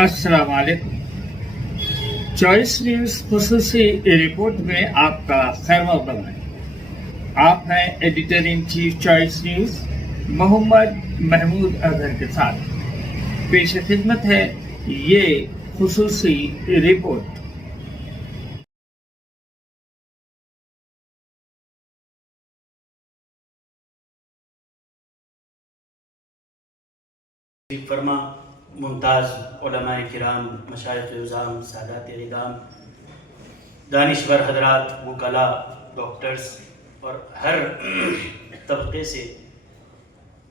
अस्सलाम वालेकुम। Choice news खसूसी रिपोर्ट में आपका खैर मक़दम है। आप हैं editor in chief choice news Mohammad Mahmood Azhar के साथ। पेश खिदमत है ये खसूसी रिपोर्ट। फरमा मुमताज़ उलमाए किराम, मशाइख़ उज़ाम, सादात निज़ाम, दानिश्वर हज़रात, वकला, डॉक्टर्स और हर तबके से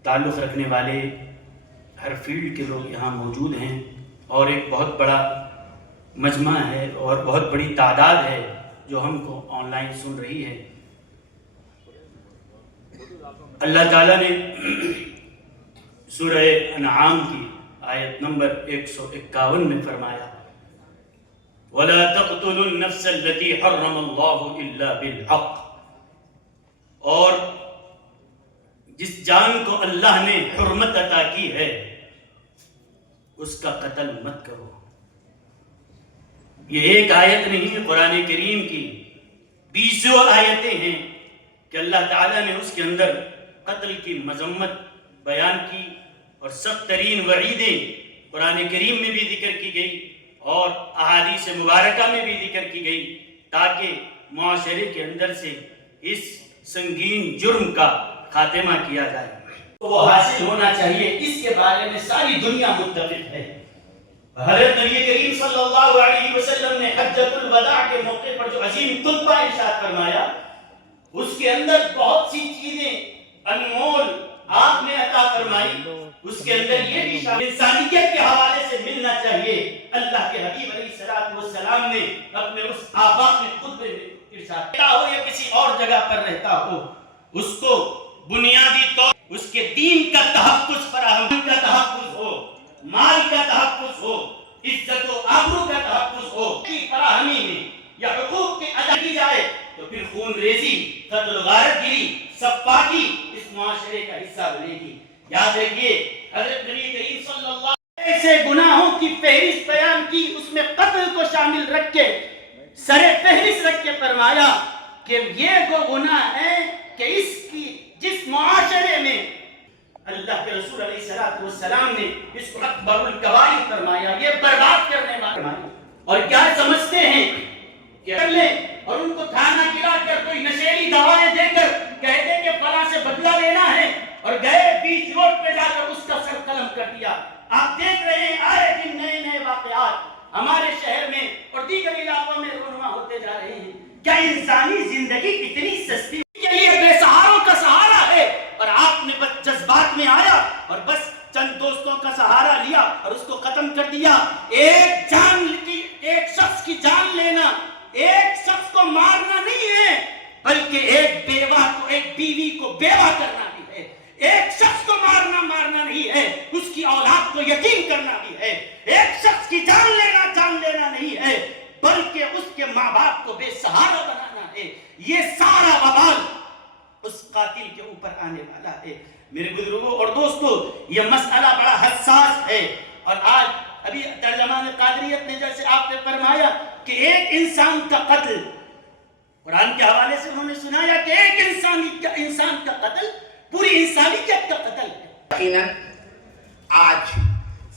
ताल्लुक़ रखने वाले हर फील्ड के लोग यहाँ मौजूद हैं और एक बहुत बड़ा मजमा है और बहुत बड़ी तादाद है जो हमको ऑनलाइन सुन रही है। अल्लाह ताला ने सूरह अनआम की आयत नंबर 151 में फरमाया, वला तक़्तुलुन नफ्सल्लती हर्रमल्लाहु इल्ला बिलहक़, और जिस जान को अल्लाह ने हुर्मत अता की है उसका कत्ल मत करो। ये एक आयत नहीं है कुरान करीम की, 20 आयतें हैं कि अल्लाह ताला ने उसके अंदर कत्ल की मजम्मत बयान की और सख्त तरीन वईदें कुरान करीम में भी जिक्र की गई और अहादीस मुबारका में भी जिक्र की गई, ताकि मुआशरे के अंदर से इस संगीन जुर्म का खात्मा किया जाए। तो वो हासिल होना चाहिए, इसके बारे में सारी दुनिया मुत्तफिक है। हज़रत नबी करीम सल्लल्लाहु अलैहि वसल्लम ने हज्जतुल वदा के मौके पर जो अजीम खुतबा इरशाद फरमाया, उसके अंदर बहुत सी चीजें अनमोल आपने अता फरमाई। उसके अंदर ये भी शामिल, इंसानियत के हवाले से मिलना चाहिए। अल्लाह के हबीब अलैहिस्सलातु वस्सलाम ने अपने उस आबाद में खुतबे में इरशाद हो या किसी और जगह पर रहता हो, उसको बुनियादी तौर उसके दीन का तहफ़्फ़ुज़ फराहम का तहफ़्फ़ुज़ हो, माल का तहफ़्फ़ुज़ हो, इज्जत व आबरू का तहफ़्फ़ुज़ हो की फराहमी में या हुकूक की अदा की जाए तो फिर खून रेजी, कत्ल गारतगिरी, सफ़ाकी इस मुआशरे का हिस्सा बनेगी। याद रखिए, हज़रत नबी करीम सल्लल्लाहु अलैहि वसल्लम ऐसे गुनाहों की फहरिस्त बयान की, उसमें कत्ल को शामिल रख के सरे फहरिस्त रख के फरमाया कि ये वो गुनाह है कि इसकी जिस मुआशरे में अल्लाह के रसूल अलैहिस्सलातु वस्सलाम ने इसको अकबरुल कबाइर फरमाया, ये बर्बाद करने वाला। और क्या समझते हैं कि कर ले और उनको खाना खिलाकर कोई नशेली दवाएं देकर कहते कि फला से बदला लेना है, और गए बीच रोड पे जाकर उसका सर कलम कर दिया। आप देख रहे हैं आए दिन नए नए वाकयात हमारे शहर में और दीगर इलाकों में रोनमा होते जा रहे हैं। क्या इंसानी जिंदगी इतनी सस्ती के लिए बेसहारों का सहारा है? और आपने बस जज्बात में आया और बस चंद दोस्तों का सहारा लिया और उसको खत्म कर दिया। एक शख्स की जान लेना, एक शख्स को मारना नहीं है, बल्कि एक बेवा को, एक बीवी को बेवा करना भी है। एक शख्स को मारना नहीं है, उसकी औलाद को यतीम करना भी है। एक शख्स की जान लेना नहीं है, बल्कि उसके माँ बाप को बेसहारा बनाना है। ये सारा वबाल उस कातिल के ऊपर आने वाला है। मेरे बुजुर्गों और दोस्तों, यह मसला बड़ा हसास है। और आज अभी तर्जमान कादरियत ने जैसे आपने फरमाया कि एक इंसान का कत्ल, कुरान के हवाले से उन्होंने सुनाया कि एक इंसान का कत्ल पूरी इंसानियत का कत्ल है। यकीनन आज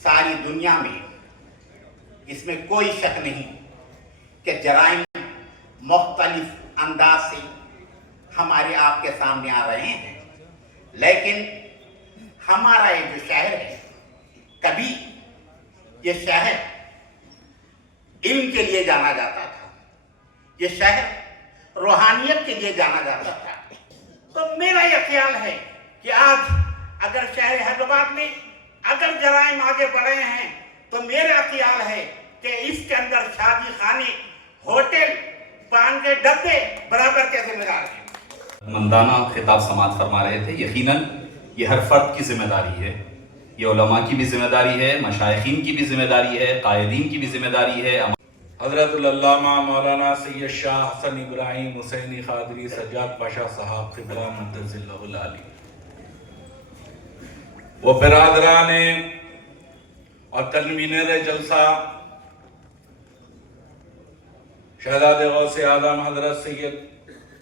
सारी दुनिया में इसमें कोई शक नहीं कि जराइम मुख्तलिफ अंदाज से हमारे आपके सामने आ रहे हैं, लेकिन हमारा ये जो शहर है, कभी ये शहर इल्म के लिए जाना जाता था, ये शहर रूहानियत के लिए जाना जाता था। तो मेरा यह ख्याल है कि आज अगर शहर हैदराबाद में अगर जराइम आगे बढ़े हैं तो मेरा ख्याल है कि इसके अंदर शादी खाने, होटल, पान के डब्बे बराबर के जिम्मेदार हैं। मंदाना खिताब समात फरमा रहे थे। यकीनन ये हर फर्द की जिम्मेदारी है, ये उलमा की भी जिम्मेदारी है, मशाइखीन की भी जिम्मेदारी है, कायदीन की भी जिम्मेदारी है। हज़रतुल अल्लामा मौलाना सैयद शाह हसन इब्राहिम हुसैनी क़ादरी सज्जाद पाशा साहब क़िबला मुंतज़िलहुल आली व बिरादरान और कन्वीनर जलसा शहजाद गौसे आजम हजरत सैयद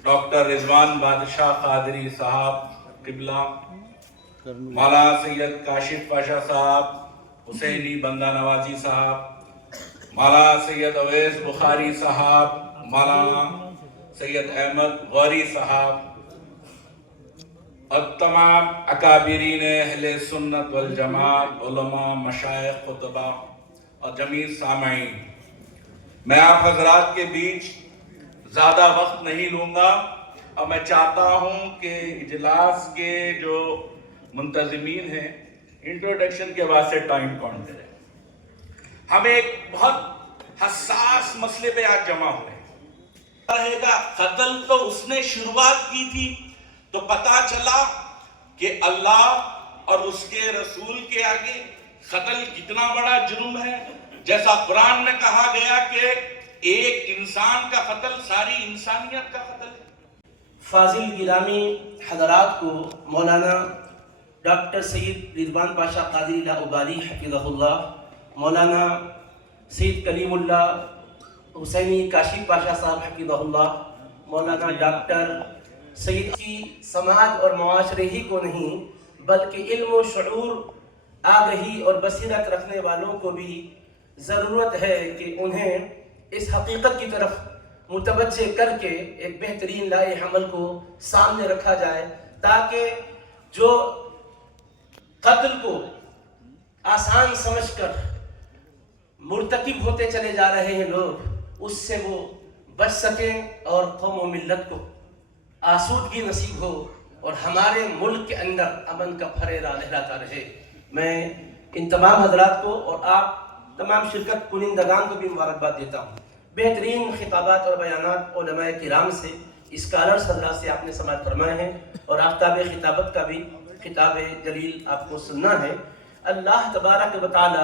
डॉक्टर रिजवान बादशाह कादरी साहब किबला, मौलाना सैयद काशिफ पाशा साहब, हुसैनी बंदा नवाजी साहब, मौलाना सैयद अवैस बुखारी साहब, मौलाना सैयद अहमद गौरी साहब और तमाम अकाबिरीन अहले सुन्नत वल जमात, उलमा, मशाइख, खुतबा और जमीर सामईन, मैं आप हजरात के बीच ज़्यादा वक्त नहीं लूँगा और मैं चाहता हूँ कि इजलास के जो मुंतज़मीन हैं इंट्रोडक्शन के बाद से टाइम काउंट करें। हम एक बहुत हसास मसले पे आज जमा हुए रहेगा। कत्ल तो उसने शुरुआत की थी, तो पता चला कि अल्लाह और उसके रसूल के आगे कत्ल कितना बड़ा जुर्म है। जैसा कुरान में कहा गया कि एक इंसान का कत्ल सारी इंसानियत का कत्ल है। फाजिल गिरामी हजरात को मौलाना डॉक्टर सैयद रिजवान पाशा कादरी ला उबारी हफिज़हुल्लाह, मौलाना सैयद कलीमुल्लाह हुसैनी काशिफ पाशा साहब हफिज़हुल्लाह, मौलाना डॉक्टर सैयद की समाज और मुआशरे ही को नहीं बल्कि इल्म व शऊर, आगही और बसीरत रखने वालों को भी ज़रूरत है कि उन्हें इस हकीकत की तरफ मुतवज्जे करके एक बेहतरीन लाए अमल को सामने रखा जाए, ताकि जो कत्ल को आसान समझकर मुर्तकिब होते चले जा रहे हैं लोग, उससे वो बच सकें और कौम व मिल्लत को आसूदगी नसीब हो और हमारे मुल्क के अंदर अमन का फरेरा लहराता रहे। मैं इन तमाम हजरात को और आप तमाम शिरकत कुनिंदगान को भी मुबारकबाद देता हूँ। बेहतरीन खिताबात और बयानात उलमाए किराम से, स्कॉलर्स हज़रात से आपने समाअत फरमाए हैं और आफ्ताब खिताबत का भी खिताब जलील आपको सुनना है। अल्लाह तबारक व तआला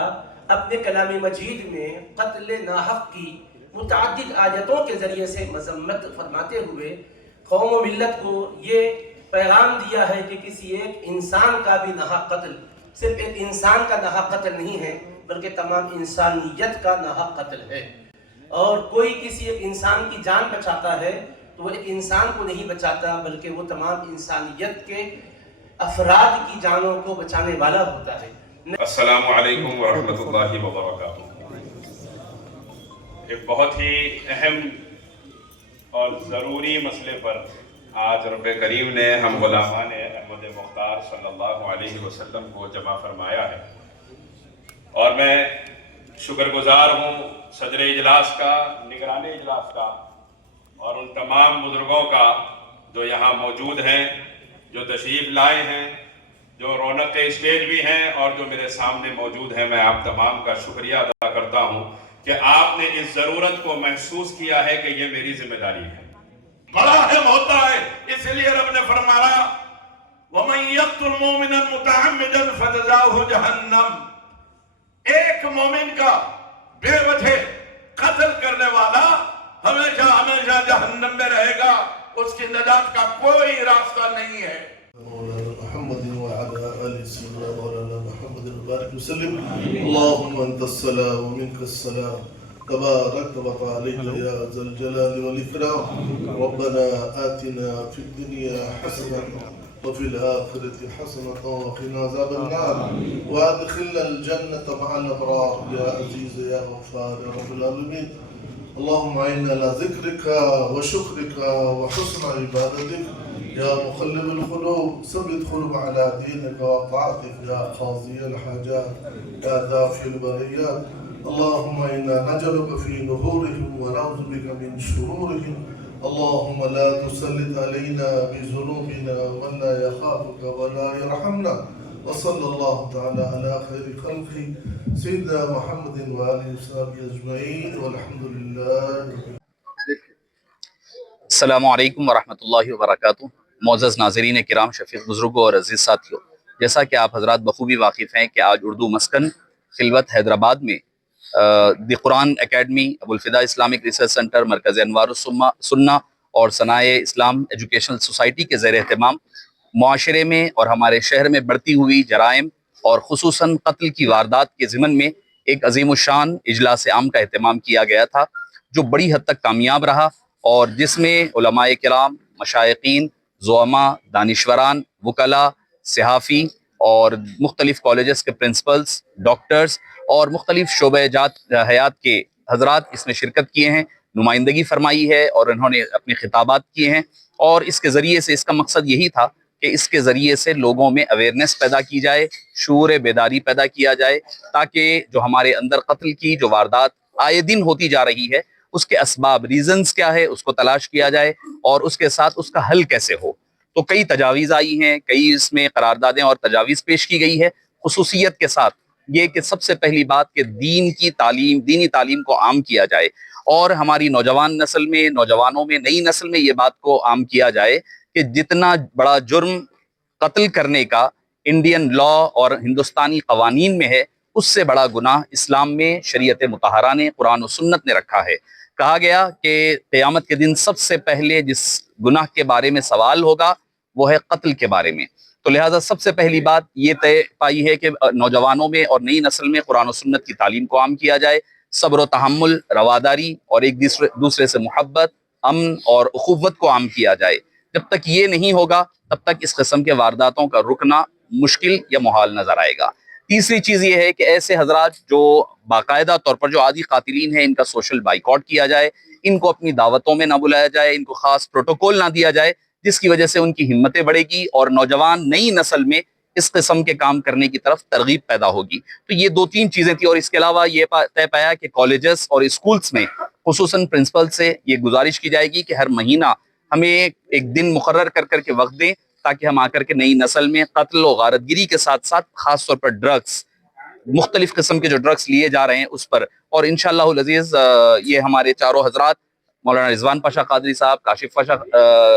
अपने कलाम मजीद में कत्ल नाहक की मुतअद्दिद आयतों के ज़रिए से मज़म्मत फरमाते हुए कौम व मिल्लत को ये पैगाम दिया है कि किसी एक इंसान का भी नाहक कत्ल सिर्फ एक इंसान का नाहक कत्ल नहीं है, बल्कि तमाम इंसानियत का नाहक कत्ल है। और कोई किसी एक इंसान की जान बचाता है तो वो एक इंसान को नहीं बचाता, बल्कि वो तमाम इंसानियत के अफराद की जानों को बचाने वाला होता है। अस्सलामु अलैकुम व रहमतुल्लाहि व बरकातुहू। एक बहुत ही अहम और ज़रूरी मसले पर आज रब करीम ने हम गुलामान अहमद मुख्तार सल्लल्लाहु अलैहि वसल्लम को जमा फरमाया है और मैं शुक्रगुजार हूँ सदर इजलास का, निगरान इजलास का और उन तमाम बुजुर्गों का जो यहाँ मौजूद हैं, जो तशरीफ़ लाए हैं, जो रौनक स्टेज भी हैं और जो मेरे सामने मौजूद हैं। मैं आप तमाम का शुक्रिया अदा करता हूँ कि आपने इस ज़रूरत को महसूस किया है कि ये मेरी जिम्मेदारी है। बड़ा अहम होता है, इसलिए रब ने फरमाया वमन यक़्तुल मुमिनन मुतअम्मिदन फजज़ाहु जहन्नम। एक मोमिन का बेवजह कत्ल करने वाला हमेशा हमेशा जहन्नम में रहेगा, उसकी नजात का कोई रास्ता नहीं है। اللهم أنت السلام ومنك السلام تبارك وتعالى يا ذا الجلال والإكرام. ربنا آتنا في الدنيا حسنة وفي الآخرة حسنة وقنا عذاب النار وأدخلنا الجنة مع الأبرار يا عزيز يا غفار يا رب العالمين. اللهم أعنا على ذكرك وشكرك وحسن عبادتك يا مقلب القلوب ثبت قلوب على دينك وطاعتك يا قاضي الحاجات يا دافع البريات. اللهم إنا نجعلك في نحورهم ونعوذ بك من شرورهم. اللهم لا تسلط علينا بذنوبنا من لا يخافك ولا يرحمنا. وصلى الله تعالى على خير خلقه سيدنا محمد وآله وصحبه أجمعين والحمد لله. अस्सलामु अलैकुम वरहमतुल्लाहि वबरकातुहू। मोअज़्ज़ज़ नाज़रीन किराम, शफ़ीक़ बुज़ुर्गों और अज़ीज़ साथियों, जैसा कि आप हज़रात बखूबी वाकिफ़ हैं कि आज उर्दू मस्कन खिलवत हैदराबाद में the Quran academy, Abul Fida Islamic research centre, Markaz Anwarus सुन्ना और सनाए इस्लाम एजुकेशनल सोसाइटी के ज़ेर एहतमाम मुआशरे में और हमारे शहर में बढ़ती हुई जराइम اور خصوصاً قتل کی واردات کے ضمن میں ایک عظیم الشان اجلاس عام کا اہتمام کیا گیا تھا، جو بڑی حد تک کامیاب رہا، اور جس میں علماء کرام، مشائقین، زعماء، دانشوران، وکلاء، صحافی اور مختلف کالجز کے پرنسپلز، ڈاکٹرز اور مختلف شعبہ جات حیات کے حضرات اس میں شرکت کیے ہیں، نمائندگی فرمائی ہے اور انہوں نے اپنے خطابات کیے ہیں، اور اس کے ذریعے سے اس کا مقصد یہی تھا کہ اس کے ذریعے سے لوگوں میں اویئرنیس پیدا کی جائے، شعور بیداری پیدا کیا جائے، تاکہ جو ہمارے اندر قتل کی جو واردات آئے دن ہوتی جا رہی ہے اس کے اسباب، ریزنز کیا ہے، اس کو تلاش کیا جائے اور اس کے ساتھ اس کا حل کیسے ہو۔ تو کئی تجاویز آئی ہیں، کئی اس میں قراردادیں اور تجاویز پیش کی گئی ہے، خصوصیت کے ساتھ یہ کہ سب سے پہلی بات کہ دینی تعلیم کو عام کیا جائے، اور ہماری نوجوان نسل میں، نوجوانوں میں، نئی نسل میں یہ بات کو عام کیا جائے کہ جتنا بڑا جرم قتل کرنے کا انڈین لا اور ہندوستانی قوانین میں ہے، اس سے بڑا گناہ اسلام میں شریعت مطہرہ نے، قرآن و سنت نے رکھا ہے۔ کہا گیا کہ قیامت کے دن سب سے پہلے جس گناہ کے بارے میں سوال ہوگا وہ ہے قتل کے بارے میں، تو لہٰذا سب سے پہلی بات یہ طے پائی ہے کہ نوجوانوں میں اور نئی نسل میں قرآن و سنت کی تعلیم کو عام کیا جائے، صبر و تحمل، رواداری اور ایک دوسرے سے محبت، امن اور اخوت کو عام کیا جائے۔ جب تک یہ نہیں ہوگا تب تک اس قسم کے وارداتوں کا رکنا مشکل یا محال نظر آئے گا۔ تیسری چیز یہ ہے کہ ایسے حضرات جو باقاعدہ طور پر جو عادی قاتلین ہیں، ان کا سوشل بائیکاٹ کیا جائے، ان کو اپنی دعوتوں میں نہ بلایا جائے، ان کو خاص پروٹوکول نہ دیا جائے، جس کی وجہ سے ان کی ہمتیں بڑھے گی اور نوجوان نئی نسل میں اس قسم کے کام کرنے کی طرف ترغیب پیدا ہوگی۔ تو یہ 2-3 چیزیں تھیں، اور اس کے علاوہ یہ طے پایا کہ کالجز اور اسکولز میں خصوصاً پرنسپل سے یہ گزارش کی جائے گی کہ ہر مہینہ ہمیں ایک دن مقرر کر کے وقت دیں، تاکہ ہم آ کر کے نئی نسل میں قتل و غارتگری کے ساتھ ساتھ خاص طور پر ڈرگس، مختلف قسم کے جو ڈرگس لیے جا رہے ہیں اس پر، اور انشاءاللہ العزیز یہ ہمارے چاروں حضرات، مولانا رضوان پاشا قادری صاحب، کاشف پاشا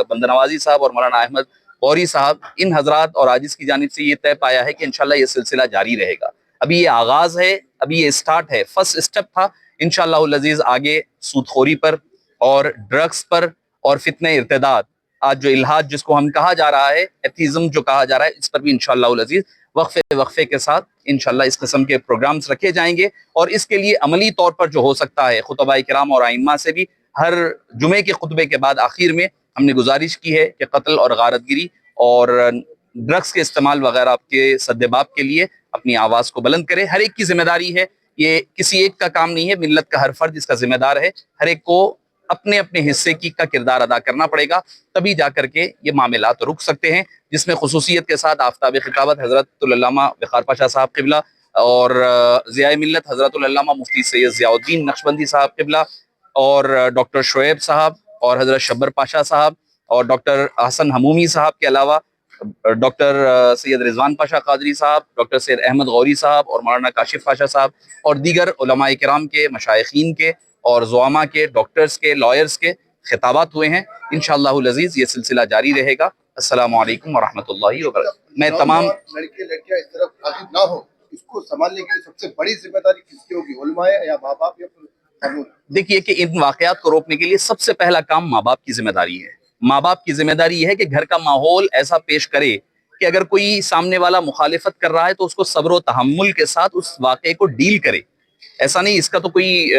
بندہ نوازی صاحب اور مولانا احمد غوری صاحب، ان حضرات اور عاجز کی جانب سے یہ طے پایا ہے کہ انشاءاللہ یہ سلسلہ جاری رہے گا۔ ابھی یہ آغاز ہے، ابھی یہ اسٹارٹ ہے، فرسٹ اسٹیپ تھا، انشاءاللہ العزیز آگے سود خوری پر اور ڈرگس پر اور فتنہ ارتداد، آج جو الہاد جس کو ہم کہا جا رہا ہے، ایتھیزم جو کہا جا رہا ہے، اس پر بھی انشاءاللہ العزیز وقفے کے ساتھ انشاءاللہ اس قسم کے پروگرامز رکھے جائیں گے، اور اس کے لیے عملی طور پر جو ہو سکتا ہے، خطباء کرام اور ائمہ سے بھی ہر جمعے کے خطبے کے بعد آخر میں ہم نے گزارش کی ہے کہ قتل اور غارتگری اور ڈرگس کے استعمال وغیرہ کے سدباب کے لیے اپنی آواز کو بلند کرے۔ ہر ایک کی ذمہ داری ہے، یہ کسی ایک کا کام نہیں ہے، ملت کا ہر فرد اس کا ذمہ دار ہے، ہر ایک کو اپنے حصے کا کردار ادا کرنا پڑے گا، تبھی جا کر کے یہ معاملات رک سکتے ہیں، جس میں خصوصیت کے ساتھ آفتاب خطابت حضرت العلامہ وقار پاشا صاحب قبلہ اور ضیاء ملت حضرت العلامہ مفتی سید ضیاء الدین نقشبندی صاحب قبلہ اور ڈاکٹر شعیب صاحب اور حضرت شبر پاشا صاحب اور ڈاکٹر حسن ہمومی صاحب کے علاوہ ڈاکٹر سید رضوان پاشا قادری صاحب، ڈاکٹر سید احمد غوری صاحب اور مولانا کاشف پاشا صاحب اور دیگر علماء کرام کے، مشائخین کے اور زعماء کے، ڈاکٹرز کے، لائرز کے خطابات ہوئے ہیں۔ انشاءاللہ العزیز یہ سلسلہ جاری رہے گا۔ السلام علیکم ورحمۃ اللہ وبرکاتہ۔ میں تمام لڑکے لڑکیاں اس طرف راغب نہ ہو، اس کو سنبھالنے کے لیے سب سے بڑی ذمہ داری کس کی ہوگی؟ علماء یا ماں باپ یا قانون؟ دیکھیے کہ ان واقعات کو روکنے کے لیے سب سے پہلا کام ماں باپ کی ذمہ داری ہے۔ ماں باپ کی ذمہ داری یہ ہے کہ گھر کا ماحول ایسا پیش کرے کہ اگر کوئی سامنے والا مخالفت کر رہا ہے تو اس کو صبر و تحمل کے ساتھ اس واقعے کو ڈیل کرے۔ ایسا نہیں اس کا تو کوئی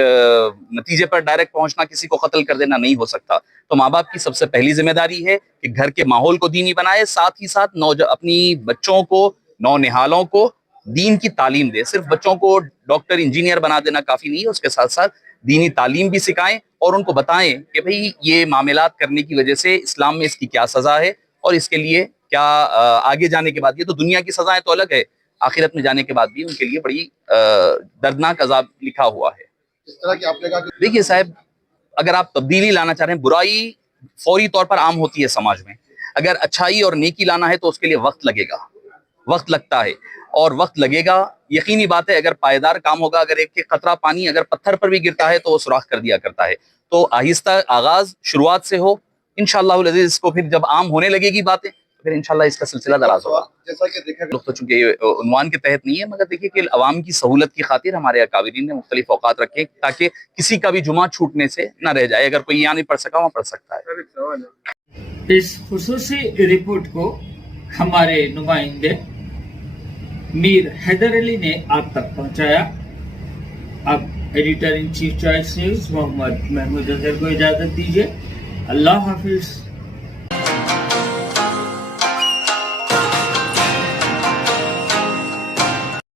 نتیجے پر ڈائریکٹ پہنچنا، کسی کو قتل کر دینا نہیں ہو سکتا۔ تو ماں باپ کی سب سے پہلی ذمہ داری ہے کہ گھر کے ماحول کو دینی بنائے، ساتھ ہی ساتھ اپنی بچوں کو، نونہالوں کو دین کی تعلیم دے۔ صرف بچوں کو ڈاکٹر انجینئر بنا دینا کافی نہیں ہے، اس کے ساتھ ساتھ دینی تعلیم بھی سکھائیں اور ان کو بتائیں کہ بھئی یہ معاملات کرنے کی وجہ سے اسلام میں اس کی کیا سزا ہے اور اس کے لیے کیا آگے جانے کے بعد، یہ تو دنیا کی سزائیں تو الگ ہے، آخرت میں جانے کے بعد بھی ان کے لیے بڑی دردناک عذاب لکھا ہوا ہے۔ اس طرح کہ آپ نے کہا کہ دیکھیے صاحب، اگر آپ تبدیلی لانا چاہ رہے ہیں، برائی فوری طور پر عام ہوتی ہے سماج میں، اگر اچھائی اور نیکی لانا ہے تو اس کے لیے وقت لگے گا، وقت لگتا ہے اور وقت لگے گا، یقینی بات ہے۔ اگر پائیدار کام ہوگا، اگر ایک قطرہ پانی اگر پتھر پر بھی گرتا ہے تو وہ سوراخ کر دیا کرتا ہے، تو آہستہ آغاز شروعات سے ہو انشاءاللہ العزیز، اس کو پھر جب عام ہونے لگے گی باتیں پھر انشاءاللہ اس کا سلسلہ دراز ہوگا۔ جیسا کہ دیکھا لوگ تو چونکہ یہ عنوان کے تحت نہیں ہے، مگر دیکھیے کہ عوام کی سہولت کی خاطر ہمارے اکابرین نے مختلف اوقات رکھے تاکہ کسی کا بھی جمعہ چھوٹنے سے نہ رہ جائے، اگر کوئی یہاں نہیں پڑھ سکا وہاں پڑھ سکتا ہے۔ اس خصوصی رپورٹ کو ہمارے نمائندے मीर हैदर अली ने आप तक पहुंचाया। अब editor in chief choice news Mohammad Mahmood Azhar को इजाज़त दीजिए। अल्लाह हाफिज़।